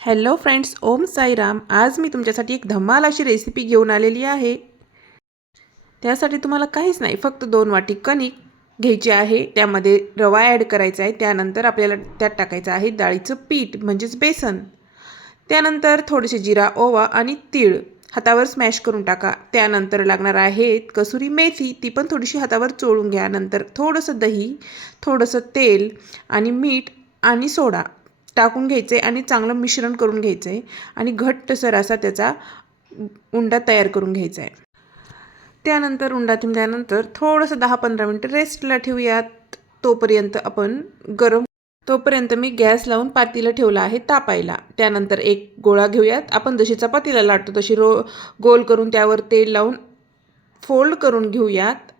Hello friends, Om Sairam. आज मी तुमच्यासाठी एक धमाल अशी रेसिपी घेऊन आलेली आहे. त्यासाठी तुम्हाला काहीच नाही, फक्त 2 वाटी कणिक घ्यायची आहे. त्यामध्ये रवा ॲड करायचा आहे. त्यानंतर आपल्याला त्यात टाकायचं आहे डाळीचं पीठ म्हणजेच बेसन. त्यानंतर थोडेसे जिरा, ओवा आणि तीळ हातावर स्मॅश करून टाका. त्यानंतर लागणार आहे कसुरी मेथी, ती पण थोडीशी हातावर चोळून घ्या. नंतर थोडंसं दही, थोडंसं तेल आणि मीठ आणि सोडा टाकून घ्यायचे आणि चांगलं मिश्रण करून घ्यायचं आहे आणि घट्टसर असा त्याचा उंडा तयार करून घ्यायचा आहे. त्यानंतर उंडा ठेवल्यानंतर थोडंसं 10-15 मिनटं रेस्टला ठेवूयात. तोपर्यंत आपण गरम तोपर्यंत मी गॅस लावून पातेलं ठेवलं आहे तापायला. त्यानंतर एक गोळा घेऊयात. आपण जशी चपातीला लाटतो तशी गोल करून त्यावर तेल लावून फोल्ड करून घेऊयात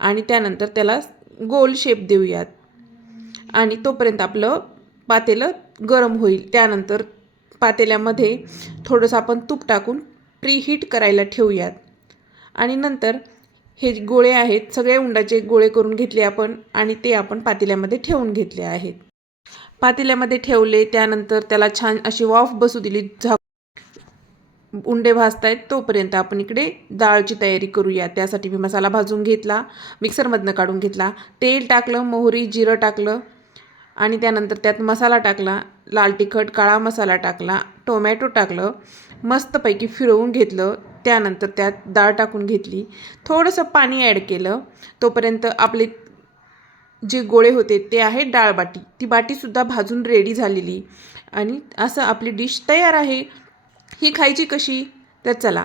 आणि त्यानंतर त्याला गोल शेप देऊयात आणि तोपर्यंत आपलं पातेलं गरम होईल. त्यानंतर पातेल्यामध्ये थोडंसं आपण तूप टाकून प्रीहीट करायला ठेवूयात आणि नंतर हे गोळे आहेत, सगळे उंडाचे गोळे करून घेतले आपण आणि ते आपण पातेल्यामध्ये ठेवून घेतले आहेत. पातेल्यामध्ये ठेवले, त्यानंतर त्याला छान अशी वाफ बसू दिली. उंडे भाजतायत तोपर्यंत आपण इकडे डाळची तयारी करूया. त्यासाठी मी मसाला भाजून घेतला, मिक्सरमधनं काढून घेतला, तेल टाकलं, मोहरी, जिरं टाकलं आणि त्यानंतर त्यात मसाला टाकला. लाल तिखट, काळा मसाला टाकला, टोमॅटो टाकलं, मस्तपैकी फिरवून घेतलं. त्यानंतर त्यात डाळ टाकून घेतली, थोडंसं पाणी ॲड केलं. तोपर्यंत आपले जे गोळे होते ते आहे डाळ बाटी, ती बाटीसुद्धा भाजून रेडी झालेली आणि असं आपली डिश तयार आहे. ही खायची कशी? तर चला,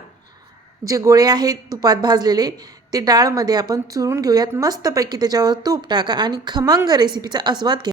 जे गोळे आहेत तुपात भाजलेले ते डाळमध्ये आपण चुरून घेऊयात. मस्तपैकी त्याच्यावर तूप टाका आणि खमंग रेसिपीचा आस्वाद घ्या.